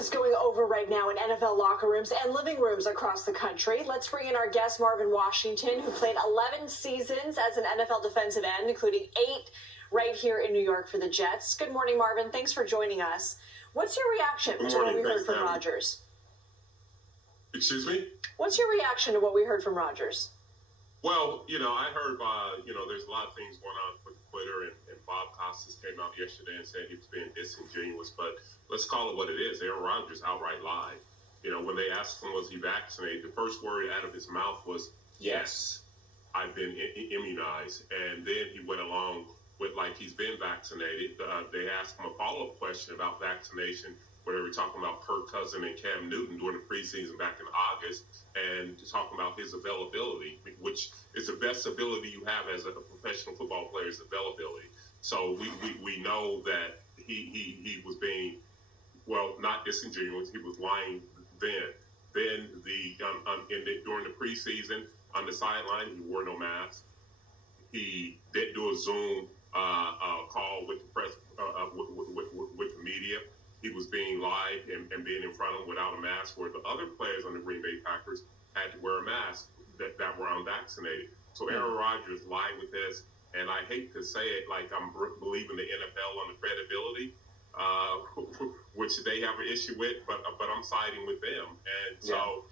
is going over right now in NFL locker rooms and living rooms across the country. Let's bring in our guest, Marvin Washington, who played 11 seasons as an NFL defensive end, including 8 right here in New York for the Jets. Good morning, Marvin. Thanks for joining us. What's your reaction to what we heard from Rodgers? Excuse me? What's your reaction to what we heard from Rodgers? Well, I heard, there's a lot of things going on with Twitter, and Bob Costas came out yesterday and said he was being disingenuous, but let's call it what it is. Aaron Rodgers outright lied. When they asked him, was he vaccinated, the first word out of his mouth was, yes, I've been immunized. And then he went along with, like, he's been vaccinated. They asked him a follow-up question about vaccination, where they were talking about Kirk Cousins and Cam Newton during the preseason back in August, and talking about his availability, which is the best ability you have as a professional football player, is availability. So we know that he was being, not disingenuous, he was lying then. Then during the preseason, on the sideline, he wore no mask. He didn't do a Zoom call with the press, with the media. He was being live and being in front of them without a mask, where the other players on the Green Bay Packers had to wear a mask that were unvaccinated. So Aaron Rodgers lied with this, and I hate to say it, like I'm believing the NFL on the credibility, which they have an issue with, but I'm siding with them. And so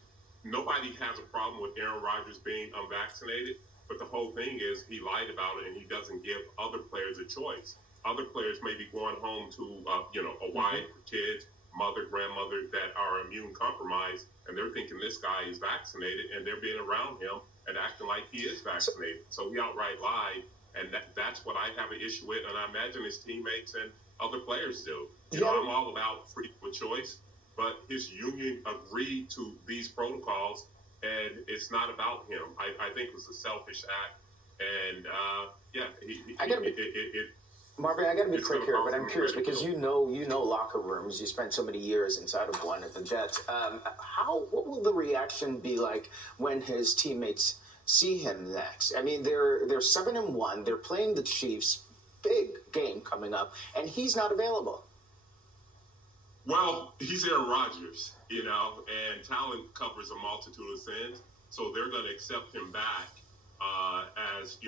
nobody has a problem with Aaron Rodgers being unvaccinated, but the whole thing is he lied about it, and he doesn't give other players a choice. Other players may be going home to, a wife, kids, mother, grandmother that are immune compromised, and they're thinking this guy is vaccinated, and they're being around him and acting like he is vaccinated. So he outright lied, and that's what I have an issue with, and I imagine his teammates and other players do. I'm all about freedom of choice, but his union agreed to these protocols, and it's not about him. I think it was a selfish act, and Marvin, I got to be quick here, but I'm curious because you know locker rooms. You spent so many years inside of one at the Jets. What will the reaction be like when his teammates see him next? I mean, they're 7-1. They're playing the Chiefs. Big game coming up, and he's not available. Well, he's Aaron Rodgers, and talent covers a multitude of sins, so they're going to accept him back as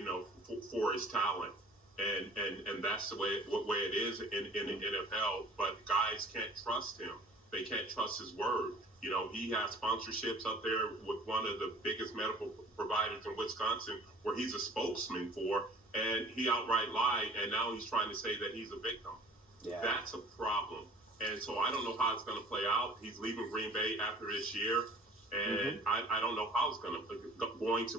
for his talent. And that's the way it is in the NFL. But guys can't trust him. They can't trust his word. He has sponsorships up there with one of the biggest medical providers in Wisconsin, where he's a spokesman for, and he outright lied, and now he's trying to say that he's a victim. Yeah. That's a problem. And so I don't know how it's going to play out. He's leaving Green Bay after this year, and I don't know how it's going to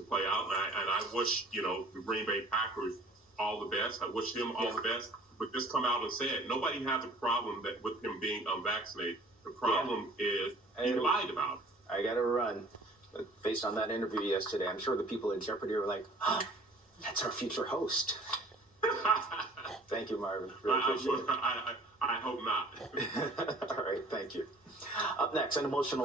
play out. And I wish, the Green Bay Packers all the best. I wish him all the best. But just come out and say it. Nobody has a problem with him being unvaccinated. The problem is he lied about it. I got to run. But based on that interview yesterday, I'm sure the people in Jeopardy are like, that's our future host. Thank you, Marvin. Really appreciate it. I hope not. All right, thank you. Up next, an emotional